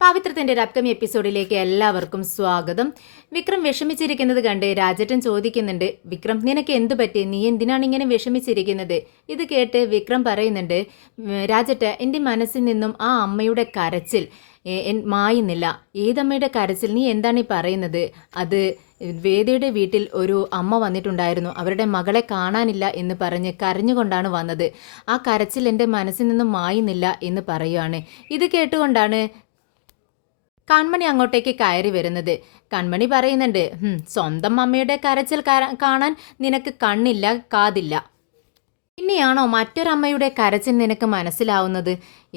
പവിത്രത്തിന്റെ ഒരു അപ്കമിങ് എപ്പിസോഡിലേക്ക് എല്ലാവർക്കും സ്വാഗതം. വിക്രം വിഷമിച്ചിരിക്കുന്നത് കണ്ട് രാജേട്ടൻ ചോദിക്കുന്നുണ്ട്, വിക്രം നിനക്ക് എന്തു പറ്റി, നീ എന്തിനാണ് ഇങ്ങനെ വിഷമിച്ചിരിക്കുന്നത്? ഇത് കേട്ട് വിക്രം പറയുന്നുണ്ട്, രാജേട്ട എൻ്റെ മനസ്സിൽ നിന്നും ആ അമ്മയുടെ കരച്ചിൽ മായുന്നില്ല. ഏതമ്മയുടെ കരച്ചിൽ? നീ എന്താണ് ഈ പറയുന്നത്? അത് വേദയുടെ വീട്ടിൽ ഒരു അമ്മ വന്നിട്ടുണ്ടായിരുന്നു, അവരുടെ മകളെ കാണാനില്ല എന്ന് പറഞ്ഞ് കരഞ്ഞുകൊണ്ടാണ് വന്നത്. ആ കരച്ചിൽ എൻ്റെ മനസ്സിൽ നിന്നും മായുന്നില്ല എന്ന് പറയുകയാണ്. ഇത് കേട്ടുകൊണ്ടാണ് കൺമണി അങ്ങോട്ടേക്ക് കയറി വരുന്നത്. കൺമണി പറയുന്നുണ്ട്, സ്വന്തം അമ്മയുടെ കരച്ചിൽ കാണാൻ നിനക്ക് കണ്ണില്ല കാതില്ല, ഇനിയാണോ മറ്റൊരമ്മയുടെ കരച്ചിൽ നിനക്ക് മനസ്സിലാവുന്നത്?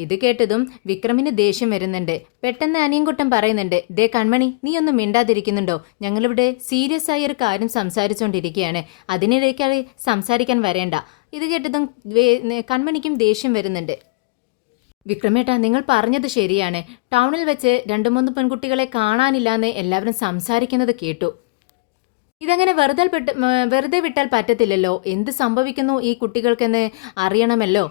ഇത് കേട്ടതും വിക്രമിന് ദേഷ്യം വരുന്നുണ്ട്. പെട്ടെന്ന് അനിയൻകുട്ടൻ പറയുന്നുണ്ട്, ദേ കൺമണി, നീ ഒന്നും മിണ്ടാതിരിക്കുന്നുണ്ടോ? ഞങ്ങളിവിടെ സീരിയസ് ആയ ഒരു കാര്യം സംസാരിച്ചുകൊണ്ടിരിക്കുകയാണ്, അതിനിടയ്ക്ക് സംസാരിക്കാൻ വരേണ്ട. ഇത് കേട്ടതും കൺമണിക്കും ദേഷ്യം വരുന്നുണ്ട്. വിക്രമേട്ടാ, നിങ്ങൾ പറഞ്ഞത് ശരിയാണ്. ടൗണിൽ വെച്ച് 2-3 പെൺകുട്ടികളെ കാണാനില്ലാന്ന് എല്ലാവരും സംസാരിക്കുന്നത് കേട്ടു. ഇതങ്ങനെ വെറുതെ വിട്ടാൽ പറ്റത്തില്ലല്ലോ. എന്ത് സംഭവിക്കുന്നു ഈ കുട്ടികൾക്കെന്ന് അറിയണമല്ലോ.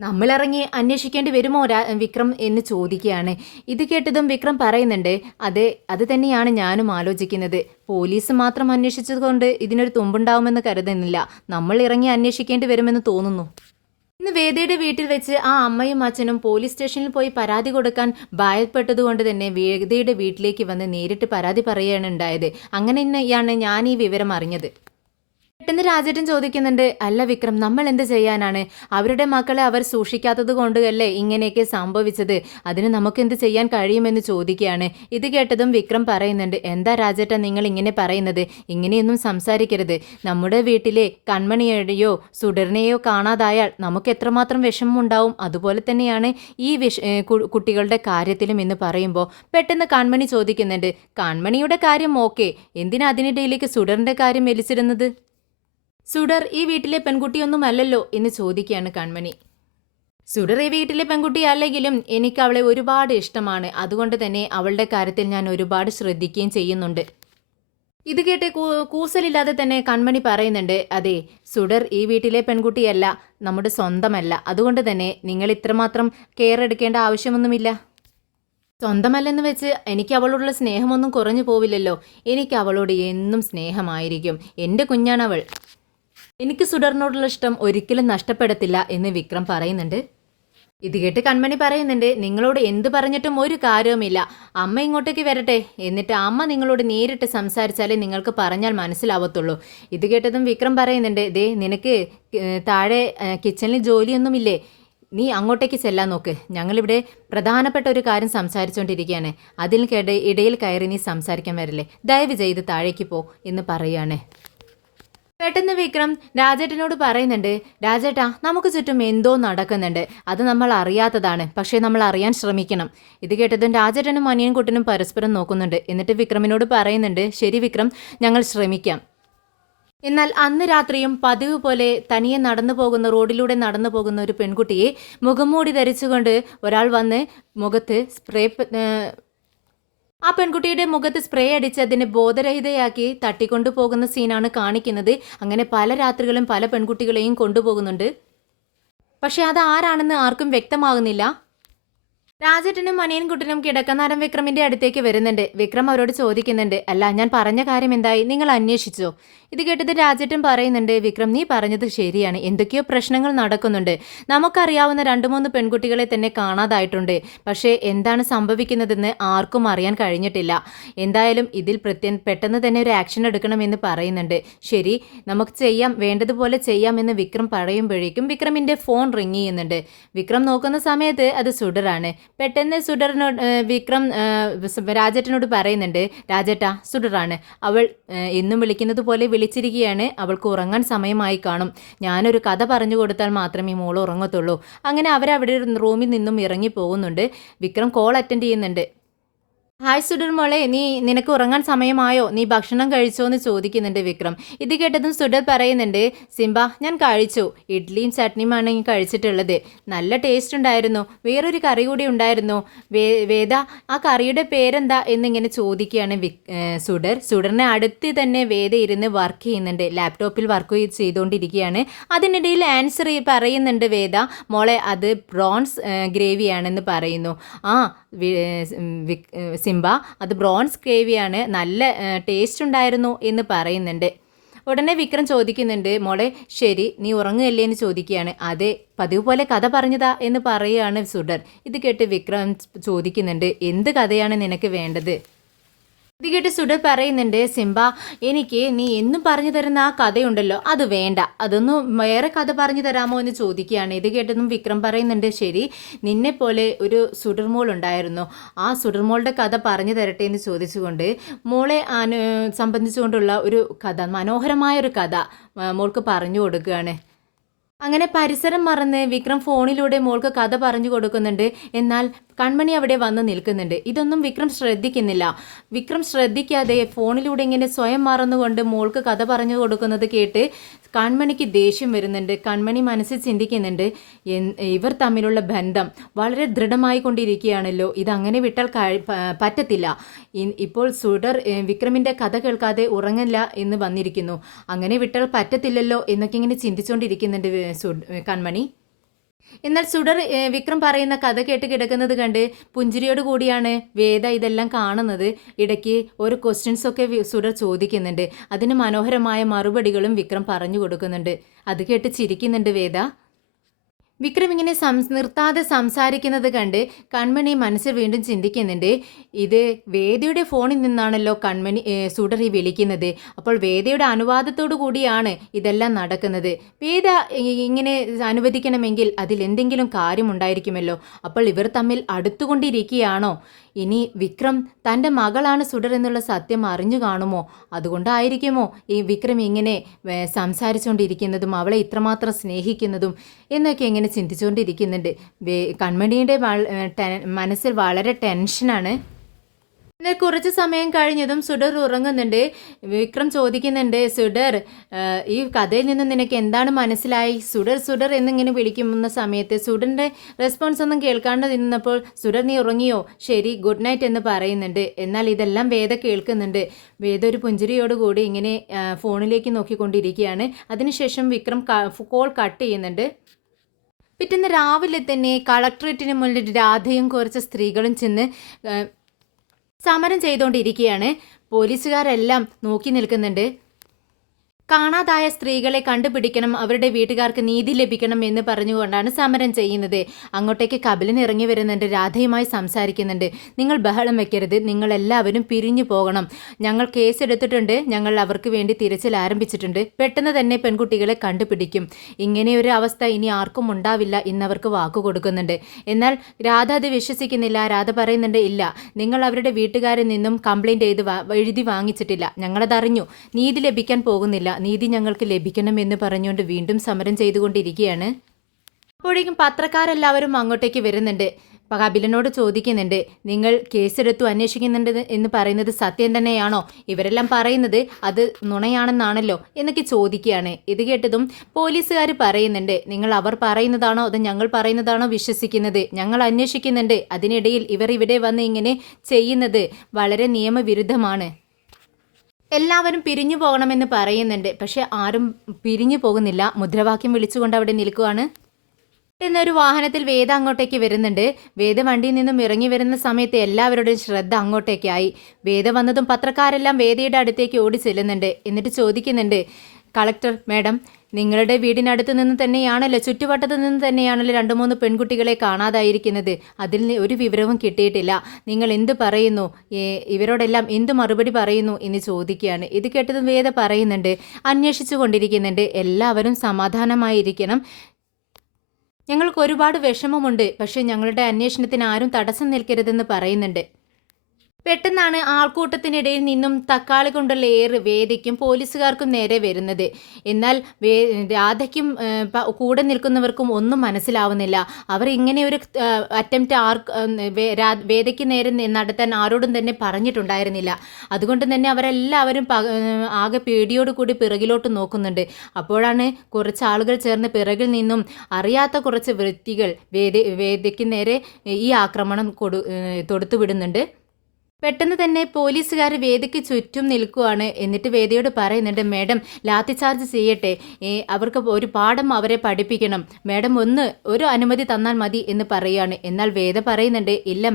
നമ്മളിറങ്ങി അന്വേഷിക്കേണ്ടി വരുമോ വിക്രം എന്ന് ചോദിക്കുകയാണ്. ഇത് കേട്ടതും വിക്രം പറയുന്നുണ്ട്, അതെ, അത് തന്നെയാണ് ഞാനും ആലോചിക്കുന്നത്. പോലീസ് മാത്രം അന്വേഷിച്ചതുകൊണ്ട് ഇതിനൊരു തുമ്പുണ്ടാവുമെന്ന് കരുതുന്നില്ല. നമ്മൾ ഇറങ്ങി അന്വേഷിക്കേണ്ടി വരുമെന്ന് തോന്നുന്നു. ഇന്ന് വേദയുടെ വീട്ടിൽ വെച്ച് ആ അമ്മയും അച്ഛനും പോലീസ് സ്റ്റേഷനിൽ പോയി പരാതി കൊടുക്കാൻ ഭയപ്പെട്ടതുകൊണ്ട് തന്നെ വേദയുടെ വീട്ടിലേക്ക് വന്ന് നേരിട്ട് പരാതി പറയുകയാണ് ഉണ്ടായത്. അങ്ങനെയാണ് ഞാൻ ഈ വിവരം അറിഞ്ഞത്. പെട്ടെന്ന് രാജേട്ടൻ ചോദിക്കുന്നുണ്ട്, അല്ല വിക്രം, നമ്മൾ എന്ത് ചെയ്യാനാണ്? അവരുടെ മക്കളെ അവർ സൂക്ഷിക്കാത്തത് കൊണ്ടല്ലേ ഇങ്ങനെയൊക്കെ സംഭവിച്ചത്? അതിന് നമുക്കെന്ത് ചെയ്യാൻ കഴിയുമെന്ന് ചോദിക്കുകയാണ്. ഇത് കേട്ടതും വിക്രം പറയുന്നുണ്ട്, എന്താ രാജേട്ടൻ നിങ്ങൾ ഇങ്ങനെ പറയുന്നത്? ഇങ്ങനെയൊന്നും സംസാരിക്കരുത്. നമ്മുടെ വീട്ടിലെ കൺമണിയെയോ സുഡറിനെയോ കാണാതായാൽ നമുക്ക് എത്രമാത്രം വിഷമമുണ്ടാവും, അതുപോലെ തന്നെയാണ് ഈ കുട്ടികളുടെ കാര്യത്തിലും എന്ന് പറയുമ്പോൾ പെട്ടെന്ന് കൺമണി ചോദിക്കുന്നുണ്ട്, കൺമണിയുടെ കാര്യം ഓക്കെ, എന്തിനാ അതിനിടയിലേക്ക് സുഡറിന്റെ കാര്യം വലിച്ചിരുന്നത്? സുഡർ ഈ വീട്ടിലെ പെൺകുട്ടിയൊന്നും അല്ലല്ലോ എന്ന് ചോദിക്കുകയാണ് കൺമണി. സുഡർ ഈ വീട്ടിലെ പെൺകുട്ടിയല്ലെങ്കിലും എനിക്ക് അവളെ ഒരുപാട് ഇഷ്ടമാണ്. അതുകൊണ്ട് തന്നെ അവളുടെ കാര്യത്തിൽ ഞാൻ ഒരുപാട് ശ്രദ്ധിക്കുകയും ചെയ്യുന്നുണ്ട്. ഇത് കേട്ട് കൂസലില്ലാതെ തന്നെ കൺമണി പറയുന്നുണ്ട്, അതെ, സുഡർ ഈ വീട്ടിലെ പെൺകുട്ടിയല്ല, നമ്മുടെ സ്വന്തമല്ല. അതുകൊണ്ട് തന്നെ നിങ്ങൾ ഇത്രമാത്രം കെയർ എടുക്കേണ്ട ആവശ്യമൊന്നുമില്ല. സ്വന്തമല്ലെന്ന് വെച്ച് എനിക്ക് അവളോടുള്ള സ്നേഹമൊന്നും കുറഞ്ഞു പോവില്ലല്ലോ. എനിക്ക് അവളോട് എന്നും സ്നേഹമായിരിക്കും. എൻ്റെ കുഞ്ഞാണവൾ. എനിക്ക് സുഡറിനോടുള്ള ഇഷ്ടം ഒരിക്കലും നഷ്ടപ്പെടത്തില്ല എന്ന് വിക്രം പറയുന്നുണ്ട്. ഇത് കേട്ട് കൺമണി പറയുന്നുണ്ട്, നിങ്ങളോട് എന്ത് പറഞ്ഞിട്ടും ഒരു കാര്യവുമില്ല. അമ്മ ഇങ്ങോട്ടേക്ക് വരട്ടെ, എന്നിട്ട് അമ്മ നിങ്ങളോട് നേരിട്ട് സംസാരിച്ചാലേ നിങ്ങൾക്ക് പറഞ്ഞാൽ മനസ്സിലാവത്തുള്ളൂ. ഇത് കേട്ടതും വിക്രം പറയുന്നുണ്ട്, ദേ നിനക്ക് താഴെ കിച്ചണിൽ ജോലിയൊന്നുമില്ലേ? നീ അങ്ങോട്ടേക്ക് ചെല്ലാൻ നോക്ക്. ഞങ്ങളിവിടെ പ്രധാനപ്പെട്ട ഒരു കാര്യം സംസാരിച്ചുകൊണ്ടിരിക്കുകയാണ്. ഇടയിൽ കയറി നീ സംസാരിക്കാൻ വരില്ലേ? ദയവ് ചെയ്ത് താഴേക്ക് പോ എന്ന് പറയുകയാണ്. പെട്ടെന്ന് വിക്രം രാജേട്ടനോട് പറയുന്നുണ്ട്, രാജേട്ടാ, നമുക്ക് ചുറ്റും എന്തോ നടക്കുന്നുണ്ട്. അത് നമ്മൾ അറിയാത്തതാണ്, പക്ഷേ നമ്മൾ അറിയാൻ ശ്രമിക്കണം. ഇത് കേട്ടതും രാജേട്ടനും അനിയൻകുട്ടനും പരസ്പരം നോക്കുന്നുണ്ട്. എന്നിട്ട് വിക്രമിനോട് പറയുന്നുണ്ട്, ശരി വിക്രം, ഞങ്ങൾ ശ്രമിക്കാം. എന്നാൽ അന്ന് രാത്രിയും പതിവ് പോലെ തനിയെ റോഡിലൂടെ നടന്നു പോകുന്ന ഒരു പെൺകുട്ടിയെ മുഖംമൂടി ധരിച്ചുകൊണ്ട് ഒരാൾ വന്ന് മുഖത്ത് ആ പെൺകുട്ടിയുടെ മുഖത്ത് സ്പ്രേ അടിച്ച് അതിനെ ബോധരഹിതയാക്കി തട്ടിക്കൊണ്ടുപോകുന്ന സീനാണ് കാണിക്കുന്നത്. അങ്ങനെ പല രാത്രികളും പല പെൺകുട്ടികളെയും കൊണ്ടുപോകുന്നുണ്ട്. പക്ഷെ അത് ആരാണെന്ന് ആർക്കും വ്യക്തമാകുന്നില്ല. രാജേട്ടനും അനിയൻകുട്ടനും കിടക്കനാരം വിക്രമിന്റെ അടുത്തേക്ക് വരുന്നുണ്ട്. വിക്രം അവരോട് ചോദിക്കുന്നുണ്ട്, അല്ല, ഞാൻ പറഞ്ഞ കാര്യം എന്തായി? നിങ്ങൾ അന്വേഷിച്ചോ? ഇത് കേട്ടത് രാജേട്ടൻ പറയുന്നുണ്ട്, വിക്രം, നീ പറഞ്ഞത് ശരിയാണ്, എന്തൊക്കെയോ പ്രശ്നങ്ങൾ നടക്കുന്നുണ്ട്. നമുക്കറിയാവുന്ന 2-3 പെൺകുട്ടികളെ തന്നെ കാണാതായിട്ടുണ്ട്. പക്ഷേ എന്താണ് സംഭവിക്കുന്നതെന്ന് ആർക്കും അറിയാൻ കഴിഞ്ഞിട്ടില്ല. എന്തായാലും ഇതിൽ പെട്ടെന്ന് തന്നെ ഒരു ആക്ഷൻ എടുക്കണമെന്ന് പറയുന്നുണ്ട്. ശരി, നമുക്ക് ചെയ്യാം, വേണ്ടതുപോലെ ചെയ്യാമെന്ന് വിക്രം പറയുമ്പോഴേക്കും വിക്രമിന്റെ ഫോൺ റിങ് ചെയ്യുന്നുണ്ട്. വിക്രം നോക്കുന്ന സമയത്ത് അത് സുഡറാണ്. പെട്ടെന്ന് വിക്രം രാജേട്ടനോട് പറയുന്നുണ്ട്, രാജേട്ടാ, സുഡറാണ്. അവൾ എന്നും വിളിക്കുന്നത് പോലെ വിളിച്ചിരിക്കുകയാണ്. അവൾക്ക് ഉറങ്ങാൻ സമയമായി കാണും. ഞാനൊരു കഥ പറഞ്ഞു കൊടുത്താൽ മാത്രമേ മോൾ ഉറങ്ങത്തുള്ളൂ. അങ്ങനെ അവരവിടെ റൂമിൽ നിന്നും ഇറങ്ങി പോകുന്നുണ്ട്. വിക്രം കോൾ അറ്റൻഡ് ചെയ്യുന്നുണ്ട്. ഹായ് സുഡർ മോളെ, നിനക്ക് ഉറങ്ങാൻ സമയമായോ? നീ ഭക്ഷണം കഴിച്ചോ എന്ന് ചോദിക്കുന്നുണ്ട് വിക്രം. ഇത് കേട്ടതും സുഡർ പറയുന്നുണ്ട്, സിംബ, ഞാൻ കഴിച്ചു. ഇഡ്ഡലിയും ചട്നിയുമാണ് ഞാൻ കഴിച്ചിട്ടുള്ളത്. നല്ല ടേസ്റ്റ് ഉണ്ടായിരുന്നു. വേറൊരു കറി കൂടി ഉണ്ടായിരുന്നു. വേദ, ആ കറിയുടെ പേരെന്താ എന്നിങ്ങനെ ചോദിക്കുകയാണ് സുഡറിനെ അടുത്ത് തന്നെ വേദ ഇരുന്ന് വർക്ക് ചെയ്യുന്നുണ്ട്. ലാപ്ടോപ്പിൽ വർക്ക് ചെയ്തുകൊണ്ടിരിക്കുകയാണ്. അതിനിടയിൽ ആൻസർ പറയുന്നുണ്ട് വേദ, മോളെ അത് പ്രോൺസ് ഗ്രേവിയാണെന്ന് പറയുന്നു. ആ, സിംബ, അത് ബ്രോൺസ് ഗ്രേവിയാണ്, നല്ല ടേസ്റ്റ് ഉണ്ടായിരുന്നു എന്ന് പറയുന്നുണ്ട്. ഉടനെ വിക്രം ചോദിക്കുന്നുണ്ട്, മോളെ ശരി നീ ഉറങ്ങുകയല്ലേ എന്ന് ചോദിക്കുകയാണ്. അതെ, പതിവ് പോലെ കഥ പറഞ്ഞതാ എന്ന് പറയുകയാണ് സുഡർ. ഇത് കേട്ട് വിക്രം ചോദിക്കുന്നുണ്ട്, എന്ത് കഥയാണ് നിനക്ക് വേണ്ടത്? ഇത് കേട്ട് സുഡർ പറയുന്നുണ്ട്, സിംബ എനിക്ക് നീ എന്നും പറഞ്ഞു തരുന്ന ആ കഥയുണ്ടല്ലോ അത് വേണ്ട, അതൊന്ന് വേറെ കഥ പറഞ്ഞു തരാമോ എന്ന് ചോദിക്കുകയാണ്. ഇത് കേട്ടതും വിക്രം പറയുന്നുണ്ട്, ശരി നിന്നെ പോലെ ഒരു സുഡർമോൾ ഉണ്ടായിരുന്നു, ആ സുഡർമോളുടെ കഥ പറഞ്ഞു തരട്ടെ എന്ന് ചോദിച്ചുകൊണ്ട് മോളെ സംബന്ധിച്ചുകൊണ്ടുള്ള ഒരു കഥ, മനോഹരമായ ഒരു കഥ മോൾക്ക് പറഞ്ഞു കൊടുക്കുകയാണ്. അങ്ങനെ പരിസരം മറന്ന് വിക്രം ഫോണിലൂടെ മോൾക്ക് കഥ പറഞ്ഞു കൊടുക്കുന്നുണ്ട്. എന്നാൽ കൺമണി അവിടെ വന്ന് നിൽക്കുന്നുണ്ട്. ഇതൊന്നും വിക്രം ശ്രദ്ധിക്കുന്നില്ല. വിക്രം ശ്രദ്ധിക്കാതെ ഫോണിലൂടെ ഇങ്ങനെ സ്വയം മറന്നുകൊണ്ട് മോൾക്ക് കഥ പറഞ്ഞു കൊടുക്കുന്നത് കേട്ട് കൺമണിക്ക് ദേഷ്യം വരുന്നുണ്ട്. കൺമണി മനസ്സിൽ ചിന്തിക്കുന്നുണ്ട്, ഇവർ തമ്മിലുള്ള ബന്ധം വളരെ ദൃഢമായി കൊണ്ടിരിക്കുകയാണല്ലോ, ഇതങ്ങനെ വിട്ടാൽ പറ്റത്തില്ല. ഇപ്പോൾ സുഡർ വിക്രമിൻ്റെ കഥ കേൾക്കാതെ ഉറങ്ങില്ല എന്ന് വന്നിരിക്കുന്നു, അങ്ങനെ വിട്ടാൽ പറ്റത്തില്ലല്ലോ എന്നൊക്കെ ഇങ്ങനെ ചിന്തിച്ചുകൊണ്ടിരിക്കുന്നുണ്ട് കൺമണി. എന്നാൽ സുഡർ വിക്രം പറയുന്ന കഥ കേട്ട് കിടക്കുന്നത് കണ്ട് പുഞ്ചിരിയോട് കൂടിയാണ് വേദ ഇതെല്ലാം കാണുന്നത്. ഇടയ്ക്ക് ഓരോ ക്വസ്റ്റ്യൻസൊക്കെ സുഡർ ചോദിക്കുന്നുണ്ട്. അതിന് മനോഹരമായ മറുപടികളും വിക്രം പറഞ്ഞു കൊടുക്കുന്നുണ്ട്. അത് കേട്ട് ചിരിക്കുന്നുണ്ട് വേദ. വിക്രം ഇങ്ങനെ നിർത്താതെ സംസാരിക്കുന്നത് കണ്ട് കൺമണി മനസ്സിൽ വീണ്ടും ചിന്തിക്കുന്നുണ്ട്, ഇത് വേദയുടെ ഫോണിൽ നിന്നാണല്ലോ സുഡർ ഈ വിളിക്കുന്നത്. അപ്പോൾ വേദയുടെ അനുവാദത്തോടു കൂടിയാണ് ഇതെല്ലാം നടക്കുന്നത്. വേദ ഇങ്ങനെ അനുവദിക്കണമെങ്കിൽ അതിൽ എന്തെങ്കിലും കാര്യമുണ്ടായിരിക്കുമല്ലോ. അപ്പോൾ ഇവർ തമ്മിൽ അടുത്തുകൊണ്ടിരിക്കുകയാണോ? ഇനി വിക്രം തൻ്റെ മകളാണ് സുഡർ എന്നുള്ള സത്യം അറിഞ്ഞു കാണുമോ? അതുകൊണ്ടായിരിക്കുമോ ഈ വിക്രം ഇങ്ങനെ സംസാരിച്ചുകൊണ്ടിരിക്കുന്നതും അവളെ ഇത്രമാത്രം സ്നേഹിക്കുന്നതും എന്നൊക്കെ ഇങ്ങനെ ചിന്തിച്ചുകൊണ്ടിരിക്കുന്നുണ്ട്. കൺമണിയുടെ മനസ്സിൽ വളരെ ടെൻഷനാണ്. എന്നാൽ കുറച്ച് സമയം കഴിഞ്ഞതും സുഡർ ഉറങ്ങുന്നുണ്ട്. വിക്രം ചോദിക്കുന്നുണ്ട്, സുഡർ ഈ കഥയിൽ നിന്ന് നിനക്ക് എന്താണ് മനസ്സിലായി? സുഡർ സുഡർ എന്നിങ്ങനെ വിളിക്കുന്ന സമയത്ത് സുഡറിൻ്റെ റെസ്പോൺസ് ഒന്നും കേൾക്കാണ്ട് നിന്നപ്പോൾ സുഡർ നീ ഉറങ്ങിയോ? ശരി ഗുഡ് നൈറ്റ് എന്ന് പറയുന്നുണ്ട്. എന്നാൽ ഇതെല്ലാം വേദ കേൾക്കുന്നുണ്ട്. വേദ ഒരു പുഞ്ചിരിയോടുകൂടി ഇങ്ങനെ ഫോണിലേക്ക് നോക്കിക്കൊണ്ടിരിക്കുകയാണ്. അതിനുശേഷം വിക്രം കോൾ കട്ട് ചെയ്യുന്നുണ്ട്. പിറ്റേന്ന് രാവിലെ തന്നെ കളക്ട്രേറ്റിന് മുന്നിൽ രാധയും കുറച്ച് സ്ത്രീകളും ചെന്ന് സമരം ചെയ്തുകൊണ്ടിരിക്കുകയാണ്. പോലീസുകാരെല്ലാം നോക്കി നിൽക്കുന്നുണ്ട്. കാണാതായ സ്ത്രീകളെ കണ്ടുപിടിക്കണം, അവരുടെ വീട്ടുകാർക്ക് നീതി ലഭിക്കണം എന്ന് പറഞ്ഞുകൊണ്ടാണ് സമരം ചെയ്യുന്നത്. അങ്ങോട്ടേക്ക് കപിലൻ ഇറങ്ങി വരുന്നുണ്ട്. രാധയുമായി സംസാരിക്കുന്നുണ്ട്. നിങ്ങൾ ബഹളം വെക്കരുത്, നിങ്ങൾ എല്ലാവരും പിരിഞ്ഞു പോകണം. ഞങ്ങൾ കേസെടുത്തിട്ടുണ്ട്, ഞങ്ങൾ അവർക്ക് വേണ്ടി തിരച്ചിൽ ആരംഭിച്ചിട്ടുണ്ട്. പെട്ടെന്ന് തന്നെ പെൺകുട്ടികളെ കണ്ടുപിടിക്കും. ഇങ്ങനെയൊരു അവസ്ഥ ഇനി ആർക്കും ഉണ്ടാവില്ല എന്നവർക്ക് വാക്കു കൊടുക്കുന്നുണ്ട്. എന്നാൽ രാധ അത് വിശ്വസിക്കുന്നില്ല. രാധ പറയുന്നുണ്ട്, ഇല്ല, നിങ്ങൾ അവരുടെ വീട്ടുകാരിൽ നിന്നും കംപ്ലൈൻറ്റ് എഴുതി വാങ്ങിച്ചിട്ടില്ല, ഞങ്ങളതറിഞ്ഞു, നീതി ലഭിക്കാൻ പോകുന്നില്ല, നീതി ഞങ്ങൾക്ക് ലഭിക്കണമെന്ന് പറഞ്ഞുകൊണ്ട് വീണ്ടും സമരം ചെയ്തുകൊണ്ടിരിക്കുകയാണ്. അപ്പോഴേക്കും പത്രക്കാരെല്ലാവരും അങ്ങോട്ടേക്ക് വരുന്നുണ്ട്. കപിലനോട് ചോദിക്കുന്നുണ്ട്, നിങ്ങൾ കേസെടുത്തു അന്വേഷിക്കുന്നുണ്ട് എന്ന് പറയുന്നത് സത്യം തന്നെയാണോ? ഇവരെല്ലാം പറയുന്നത് അത് നുണയാണെന്നാണല്ലോ എന്നൊക്കെ ചോദിക്കുകയാണ്. ഇത് കേട്ടതും പോലീസുകാർ പറയുന്നുണ്ട്, നിങ്ങൾ അവർ പറയുന്നതാണോ അതോ ഞങ്ങൾ പറയുന്നതാണോ വിശ്വസിക്കുന്നത്? ഞങ്ങൾ അന്വേഷിക്കുന്നുണ്ട്. അതിനിടയിൽ ഇവർ ഇവിടെ വന്ന് ഇങ്ങനെ ചെയ്യുന്നത് വളരെ നിയമവിരുദ്ധമാണ്. എല്ലാവരും പിരിഞ്ഞു പോകണമെന്ന് പറയുന്നുണ്ട്. പക്ഷെ ആരും പിരിഞ്ഞു പോകുന്നില്ല. മുദ്രാവാക്യം വിളിച്ചുകൊണ്ട് അവിടെ നിൽക്കുകയാണ്. എന്നൊരു വാഹനത്തിൽ വേദ അങ്ങോട്ടേക്ക് വരുന്നുണ്ട്. വേദ വണ്ടിയിൽ നിന്നും ഇറങ്ങി വരുന്ന സമയത്ത് എല്ലാവരുടെയും ശ്രദ്ധ അങ്ങോട്ടേക്കായി. വേദ വന്നതും പത്രക്കാരെല്ലാം വേദയുടെ അടുത്തേക്ക് ഓടി ചെല്ലുന്നുണ്ട്. എന്നിട്ട് ചോദിക്കുന്നുണ്ട്, കളക്ടർ മാഡം, നിങ്ങളുടെ വീടിനടുത്ത് നിന്ന് തന്നെയാണല്ലോ, ചുറ്റുവട്ടത്ത് നിന്ന് തന്നെയാണല്ലോ 2-3 പെൺകുട്ടികളെ കാണാതായിരിക്കുന്നത്. അതിൽ ഒരു വിവരവും കിട്ടിയിട്ടില്ല. നിങ്ങൾ എന്ത് പറയുന്നു? ഇവരോടെല്ലാം എന്ത് മറുപടി പറയുന്നു എന്ന് ചോദിക്കുകയാണ്. ഇത് കേട്ടതും വേദ പറയുന്നുണ്ട്, അന്വേഷിച്ചു കൊണ്ടിരിക്കുന്നുണ്ട്, എല്ലാവരും സമാധാനമായിരിക്കണം. ഞങ്ങൾക്ക് ഒരുപാട് വിഷമമുണ്ട്, പക്ഷേ ഞങ്ങളുടെ അന്വേഷണത്തിന് ആരും തടസ്സം നിൽക്കരുതെന്ന് പറയുന്നുണ്ട്. പെട്ടെന്നാണ് ആൾക്കൂട്ടത്തിനിടയിൽ നിന്നും തക്കാളി കൊണ്ടുള്ള ഏറ് വേദയ്ക്കും പോലീസുകാർക്കും നേരെ വരുന്നത്. എന്നാൽ രാധയ്ക്കും കൂടെ നിൽക്കുന്നവർക്കും ഒന്നും മനസ്സിലാവുന്നില്ല. അവർ ഇങ്ങനെ ഒരു അറ്റംപ്റ്റ് വേദയ്ക്ക് നേരെ നടത്താൻ ആരോടും തന്നെ പറഞ്ഞിട്ടുണ്ടായിരുന്നില്ല. അതുകൊണ്ട് തന്നെ അവരെല്ലാവരും ആകെ പേടിയോടുകൂടി പിറകിലോട്ട് നോക്കുന്നുണ്ട്. അപ്പോഴാണ് കുറച്ച് ആളുകൾ ചേർന്ന് പിറകിൽ നിന്നും അറിയാത്ത കുറച്ച് വ്യക്തികൾ വേദയ്ക്ക് നേരെ ഈ ആക്രമണം തൊടുത്തുവിടുന്നുണ്ട്. പെട്ടെന്ന് തന്നെ പോലീസുകാർ വേദിക്ക് ചുറ്റും നിൽക്കുവാണ്. എന്നിട്ട് വേദിയോട് പറയുന്നുണ്ട്, മേഡം ലാത്തി ചാർജ് ചെയ്യട്ടെ, അവർക്ക് ഒരു പാഠം അവരെ പഠിപ്പിക്കണം, മേഡം ഒരു അനുമതി തന്നാൽ മതി എന്ന് പറയുകയാണ്. എന്നാൽ വേദ പറയുന്നുണ്ട്, ഇല്ല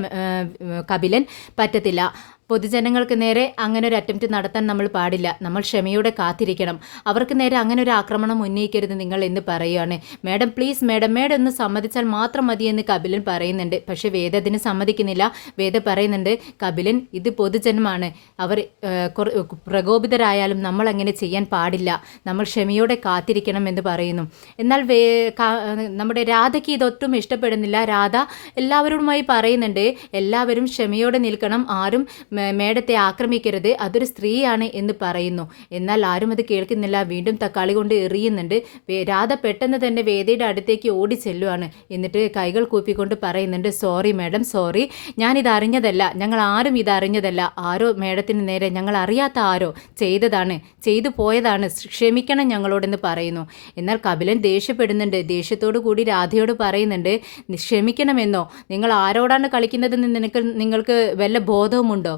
കപിലൻ, പറ്റത്തില്ല. പൊതുജനങ്ങൾക്ക് നേരെ അങ്ങനെ ഒരു അറ്റംപ്റ്റ് നടത്താൻ നമ്മൾ പാടില്ല. നമ്മൾ ക്ഷമയോടെ കാത്തിരിക്കണം. അവർക്ക് നേരെ അങ്ങനെ ഒരു ആക്രമണം ഉന്നയിക്കരുത് നിങ്ങൾ എന്ന് പറയുകയാണ്. മേഡം പ്ലീസ് മേഡം, മേഡം ഒന്ന് സമ്മതിച്ചാൽ മാത്രം മതി എന്ന് കപിലൻ പറയുന്നുണ്ട്. പക്ഷേ വേദ അതിന് സമ്മതിക്കുന്നില്ല. വേദ പറയുന്നുണ്ട്, കപിലൻ ഇത് പൊതുജനമാണ്, അവർ പ്രകോപിതരായാലും നമ്മൾ അങ്ങനെ ചെയ്യാൻ പാടില്ല, നമ്മൾ ക്ഷമയോടെ കാത്തിരിക്കണം എന്ന് പറയുന്നു. എന്നാൽ നമ്മുടെ രാധയ്ക്ക് ഇതൊട്ടും ഇഷ്ടപ്പെടുന്നില്ല. രാധ എല്ലാവരോടുമായി പറയുന്നുണ്ട്, എല്ലാവരും ക്ഷമയോടെ നിൽക്കണം, ആരും മേഡത്തെ ആക്രമിക്കരുത്, അതൊരു സ്ത്രീയാണ് എന്ന് പറയുന്നു. എന്നാൽ ആരും അത് കേൾക്കുന്നില്ല. വീണ്ടും തക്കാളി കൊണ്ട് എറിയുന്നുണ്ട്. രാധ പെട്ടെന്ന് തന്നെ വേദയുടെ അടുത്തേക്ക് ഓടി ചെല്ലുവാണ്. എന്നിട്ട് കൈകൾ കൂപ്പിക്കൊണ്ട് പറയുന്നുണ്ട്, സോറി മേഡം, സോറി, ഞാനിത് അറിഞ്ഞതല്ല, ഞങ്ങൾ ആരും ഇതറിഞ്ഞതല്ല, ആരോ മേഡത്തിന് നേരെ, ഞങ്ങൾ അറിയാത്ത ആരോ ചെയ്തു പോയതാണ്, ക്ഷമിക്കണം ഞങ്ങളോടെന്ന് പറയുന്നു. എന്നാൽ കപിലൻ ദേഷ്യപ്പെടുന്നുണ്ട്. ദേഷ്യത്തോടു കൂടി രാധയോട് പറയുന്നുണ്ട്, ക്ഷമിക്കണമെന്നോ, നിങ്ങൾ ആരോടാണ് കളിക്കുന്നതെന്ന് നിങ്ങൾക്ക് വല്ല ബോധവുമുണ്ടോ?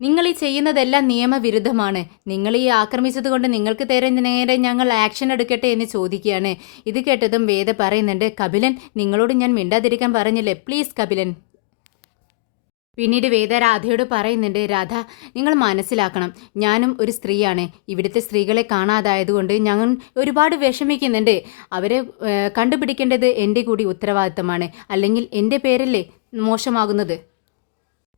നിങ്ങൾ ഈ ചെയ്യുന്നതെല്ലാം നിയമവിരുദ്ധമാണ്. നിങ്ങൾ ഈ ആക്രമിച്ചത് കൊണ്ട് നിങ്ങൾക്ക് നേരെ ഞങ്ങൾ ആക്ഷൻ എടുക്കട്ടെ എന്ന് ചോദിക്കുകയാണ്. ഇത് കേട്ടതും വേദ പറയുന്നുണ്ട്, കപിലൻ, നിങ്ങളോട് ഞാൻ മിണ്ടാതിരിക്കാൻ പറഞ്ഞില്ലേ, പ്ലീസ് കപിലൻ. പിന്നീട് വേദ രാധയോട് പറയുന്നുണ്ട്, രാധ നിങ്ങൾ മനസ്സിലാക്കണം, ഞാനും ഒരു സ്ത്രീയാണ്. ഇവിടുത്തെ സ്ത്രീകളെ കാണാതായതുകൊണ്ട് ഞങ്ങൾ ഒരുപാട് വിഷമിക്കുന്നുണ്ട്. അവരെ കണ്ടുപിടിക്കേണ്ടത് എൻ്റെ കൂടി ഉത്തരവാദിത്തമാണ്, അല്ലെങ്കിൽ എൻ്റെ പേരല്ലേ മോശമാകുന്നത്.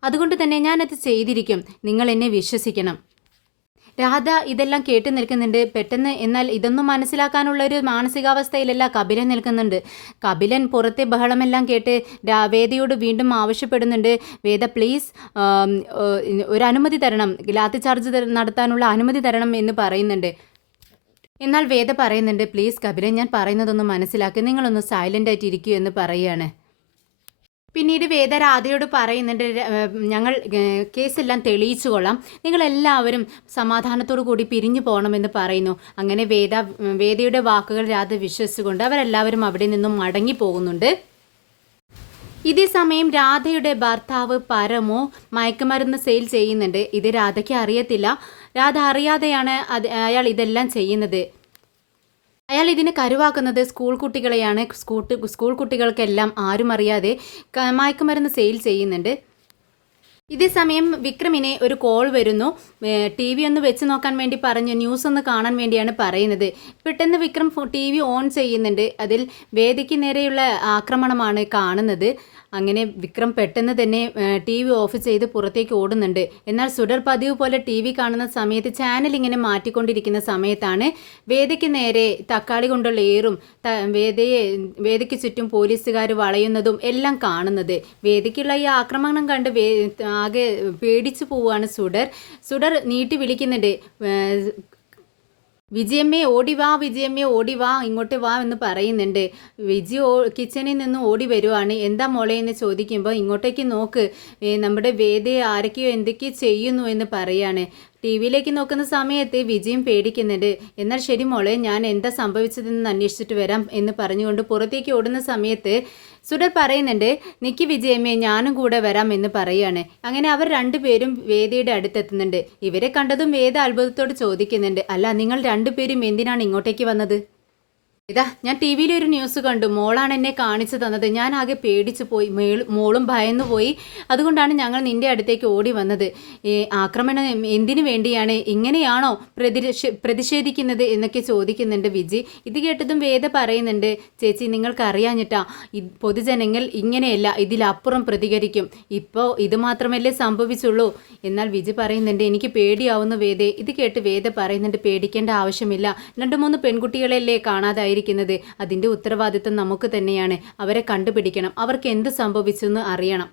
അതുകൊണ്ട് തന്നെ ഞാനത് ചെയ്തിരിക്കും, നിങ്ങൾ എന്നെ വിശ്വസിക്കണം. രാധ ഇതെല്ലാം കേട്ട് നിൽക്കുന്നുണ്ട്. പെട്ടെന്ന് എന്നാൽ ഇതൊന്നും മനസ്സിലാക്കാനുള്ള ഒരു മാനസികാവസ്ഥയിലല്ല കപിലൻ നിൽക്കുന്നുണ്ട്. കപിലൻ പുറത്തെ ബഹളമെല്ലാം കേട്ട് വേദയോട് വീണ്ടും ആവശ്യപ്പെടുന്നുണ്ട്, വേദ പ്ലീസ് ഒരു അനുമതി തരണം, ലാത്തി ചാർജ് നടത്താനുള്ള അനുമതി തരണം എന്ന് പറയുന്നുണ്ട്. എന്നാൽ വേദ പറയുന്നുണ്ട്, പ്ലീസ് കപിലൻ, ഞാൻ പറയുന്നതൊന്ന് മനസ്സിലാക്കി, നിങ്ങളൊന്ന് സൈലൻ്റ് ആയിട്ട് ഇരിക്കൂ എന്ന് പറയുകയാണ്. പിന്നീട് വേദ രാധയോട് പറയുന്നുണ്ട്, ഞങ്ങൾ കേസെല്ലാം തെളിയിച്ചു കൊള്ളാം, നിങ്ങളെല്ലാവരും സമാധാനത്തോടു കൂടി പിരിഞ്ഞു പോകണമെന്ന് പറയുന്നു. അങ്ങനെ വേദയുടെ വാക്കുകൾ രാധ വിശ്വസിച്ചുകൊണ്ട് അവരെല്ലാവരും അവിടെ നിന്നും മടങ്ങി പോകുന്നുണ്ട്. ഇതേ സമയം രാധയുടെ ഭർത്താവ് പരമോ മയക്കുമരുന്ന് സെയിൽ ചെയ്യുന്നുണ്ട്. ഇത് രാധയ്ക്ക് അറിയത്തില്ല. രാധ അറിയാതെയാണ് അയാൾ ഇതെല്ലാം ചെയ്യുന്നത്. അയാൾ ഇതിന് കരുവാക്കുന്നത് സ്കൂൾ കുട്ടികളെയാണ്. സ്കൂൾ കുട്ടികൾക്കെല്ലാം ആരും അറിയാതെ മയക്കുമരുന്ന് സെയിൽ ചെയ്യുന്നുണ്ട്. ഇതേ സമയം വിക്രമിനെ ഒരു കോൾ വരുന്നു. ടി വി ഒന്ന് വെച്ച് നോക്കാൻ വേണ്ടി പറഞ്ഞ് ന്യൂസ് ഒന്ന് കാണാൻ വേണ്ടിയാണ് പറയുന്നത്. പെട്ടെന്ന് വിക്രം ടി വി ഓൺ ചെയ്യുന്നുണ്ട്. അതിൽ വേദിക്ക് നേരെയുള്ള ആക്രമണമാണ് കാണുന്നത്. അങ്ങനെ വിക്രം പെട്ടെന്ന് തന്നെ ടി വി ഓഫ് ചെയ്ത് പുറത്തേക്ക് ഓടുന്നുണ്ട്. എന്നാൽ സുഡർ പതിവ് പോലെ ടി വി കാണുന്ന സമയത്ത് ചാനൽ ഇങ്ങനെ മാറ്റിക്കൊണ്ടിരിക്കുന്ന സമയത്താണ് വേദിക്ക് നേരെ തക്കാളി കൊണ്ടുള്ള ഏറും വേദിക്ക് ചുറ്റും പോലീസുകാർ വളയുന്നതും എല്ലാം കാണുന്നത്. വേദിക്കുള്ള ഈ ആക്രമണം കണ്ട് ആകെ പേടിച്ചു പോവുകയാണ് സുഡർ നീട്ടി വിളിക്കുന്നുണ്ട്, വിജയമ്മേ ഓടിവാ, വിജയമ്മേ ഓടിവാ, ഇങ്ങോട്ട് വാ എന്ന് പറയുന്നുണ്ട്. വിജി കിച്ചണിൽ നിന്ന് ഓടി വരുവാണ്. എന്താ മോളെ എന്ന് ചോദിക്കുമ്പോൾ, ഇങ്ങോട്ടേക്ക് നോക്ക്, നമ്മുടെ വേദയെ ആരൊക്കെയോ എന്തൊക്കെയോ ചെയ്യുന്നു എന്ന് പറയാണ്. ടി വിയിലേക്ക് നോക്കുന്ന സമയത്ത് വിജയും പേടിക്കുന്നുണ്ട്. എന്നാൽ ശരി മോളെ, ഞാൻ എന്താ സംഭവിച്ചതെന്ന് അന്വേഷിച്ചിട്ട് വരാം എന്ന് പറഞ്ഞുകൊണ്ട് പുറത്തേക്ക് ഓടുന്ന സമയത്ത് സുഡർ പറയുന്നുണ്ട്, നിക്ക് വിജയമ്മേ, ഞാനും കൂടെ വരാം എന്ന് പറയുകയാണ്. അങ്ങനെ അവർ രണ്ടുപേരും വേദയുടെ അടുത്തെത്തുന്നുണ്ട്. ഇവരെ കണ്ടതും വേദ അത്ഭുതത്തോട് ചോദിക്കുന്നുണ്ട്, അല്ല നിങ്ങൾ രണ്ടുപേരും എന്തിനാണ് ഇങ്ങോട്ടേക്ക് വന്നത്? ഇതാ ഞാൻ ടി വിയിലൊരു ന്യൂസ് കണ്ടു, മോളാണ് എന്നെ കാണിച്ചു തന്നത്, ഞാൻ ആകെ പേടിച്ചു പോയി, മോളും ഭയന്നു പോയി, അതുകൊണ്ടാണ് ഞങ്ങൾ നിന്റെ അടുത്തേക്ക് ഓടി വന്നത്. ആക്രമണം എന്തിനു വേണ്ടിയാണ്, ഇങ്ങനെയാണോ പ്രതിഷേധിക്കുന്നത് എന്നൊക്കെ ചോദിക്കുന്നുണ്ട് വിജി. ഇത് കേട്ടതും വേദ പറയുന്നുണ്ട്, ചേച്ചി നിങ്ങൾക്ക് അറിയാഞ്ഞിട്ടാ, പൊതുജനങ്ങൾ ഇങ്ങനെയല്ല, ഇതിലപ്പുറം പ്രതികരിക്കും, ഇപ്പോൾ ഇത് മാത്രമല്ലേ സംഭവിച്ചുള്ളൂ. എന്നാൽ വിജി പറയുന്നുണ്ട്, എനിക്ക് പേടിയാവുന്നു വേദേ. ഇത് കേട്ട് വേദ പറയുന്നുണ്ട്, പേടിക്കേണ്ട ആവശ്യമില്ല, 2-3 പെൺകുട്ടികളെയല്ലേ കാണാതായി. അതിൻ്റെ ഉത്തരവാദിത്വം നമുക്ക് തന്നെയാണ്. അവരെ കണ്ടുപിടിക്കണം, അവർക്ക് എന്ത് സംഭവിച്ചെന്ന് അറിയണം.